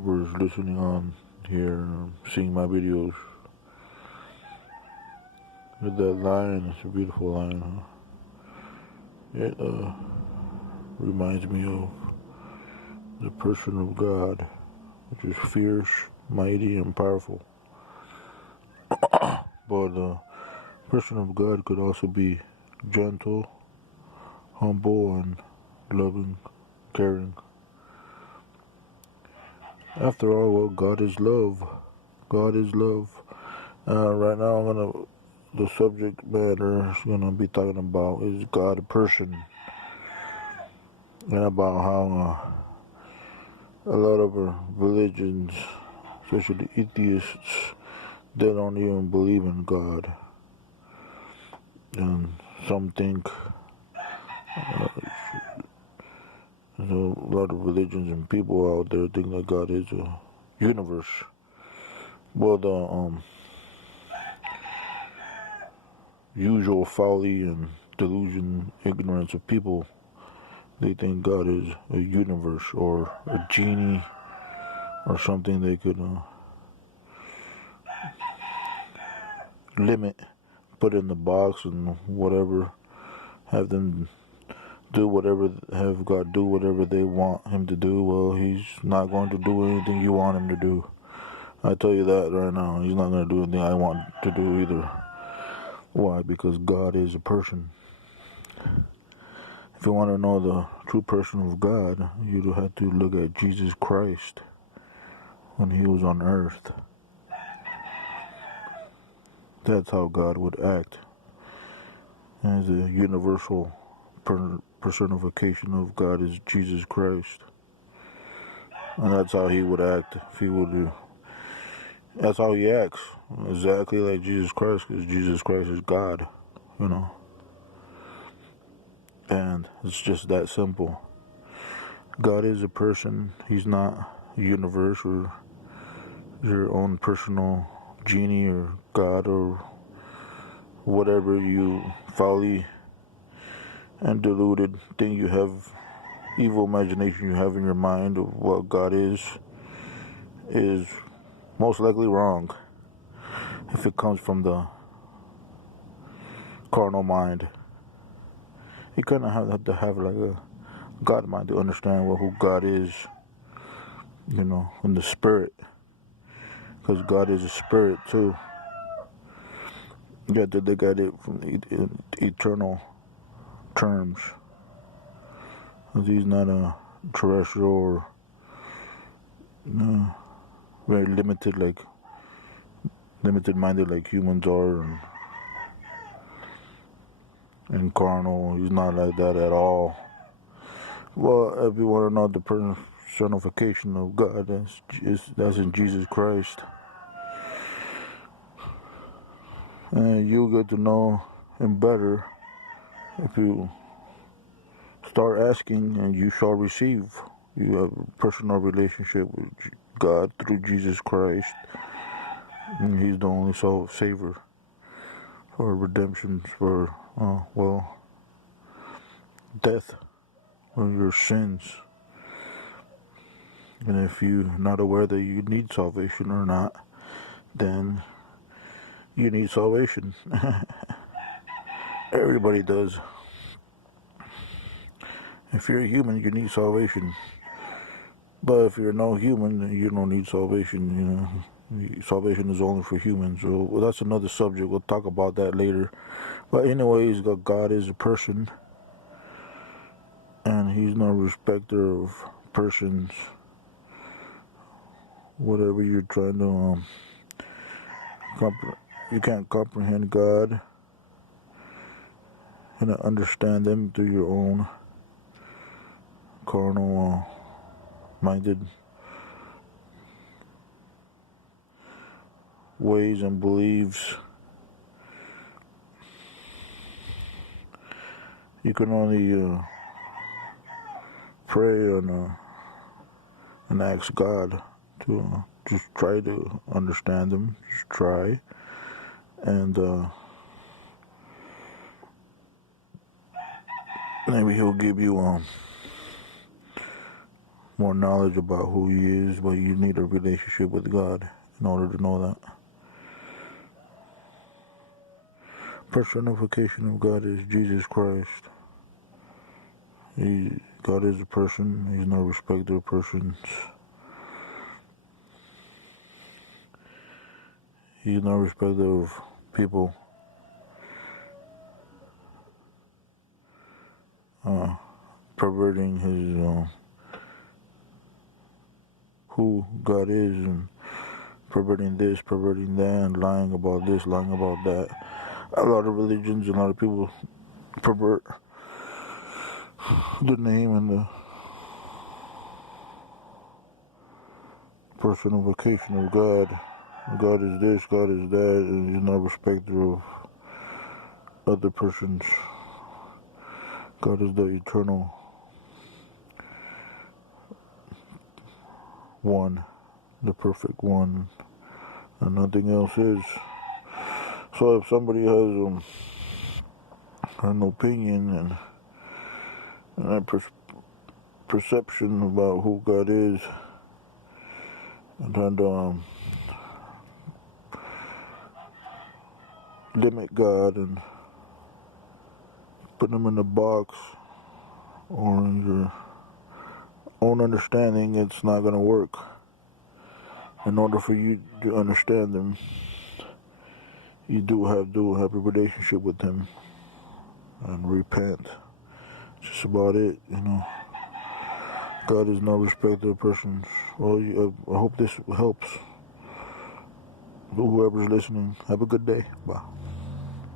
whoever's listening on here, seeing my videos. With that lion, it's a beautiful lion, huh? It reminds me of the person of God, which is fierce, mighty, and powerful. But the person of God could also be gentle, humble, and loving, caring. After all, well, God is love. God is love. Right now, the subject matter is gonna be talking about is God a person, and about how a lot of our religions, especially atheists, they don't even believe in God, and some think there's a lot of religions and people out there think that God is a universe. Well, the usual folly and delusion, ignorance of people, they think God is a universe or a genie or something they could limit, put in the box and whatever, have them do whatever, have God do whatever they want him to do. Well, he's not going to do anything you want him to do. I tell you that right now. He's not going to do anything I want to do either. Why? Because God is a person. If you want to know the true person of God, you have to look at Jesus Christ when he was on earth. That's how God would act, as a universal personification of God is Jesus Christ. And that's how he would act if he would do. That's how he acts, exactly like Jesus Christ, because Jesus Christ is God, you know. And it's just that simple. God is a person. He's not a universe or your own personal genie or God or whatever you folly and deluded thing you have, evil imagination you have in your mind of what God is most likely wrong if it comes from the carnal mind. You kind of have to have like a God mind to understand who God is, you know, in the spirit, because God is a spirit too. You have to look at it from eternal terms. He's not a terrestrial or very limited minded like humans are, and carnal. He's not like that at all. Well, if you want to know the personification of God, that's in Jesus Christ. And you'll get to know him better if you start asking, and you shall receive. You have a personal relationship with God through Jesus Christ, and he's the only savior for redemption, for death for your sins. And if you're not aware that you need salvation or not, then you need salvation. Everybody does. If you're a human, you need salvation. But if you're no human, then you don't need salvation, you know. Salvation is only for humans. So that's another subject. We'll talk about that later. But anyways, God is a person, and he's no respecter of persons. Whatever you're trying to you can't comprehend God and understand them through your own carnal minded ways and beliefs. You can only pray and ask God to just try to understand them. Just try, and maybe he'll give you more knowledge about who He is, but you need a relationship with God in order to know that. Personification of God is Jesus Christ. God is a person. He's no respecter of persons. He's no respecter of people. Perverting his who God is, and perverting this, perverting that, and lying about this, lying about that. A lot of religions, a lot of people pervert the name and the personification of God. God is this, God is that, and He's no respecter of other persons. God is the eternal one, the perfect one, and nothing else is. So if somebody has an opinion and a perception about who God is, and trying to limit God and put Him in a box or in your own understanding, it's not going to work. In order for you to understand Him, you do have to have a relationship with Him and repent. It's just about it, God is no respecter of persons. Well, I hope this helps whoever's listening. Have a good day. Bye.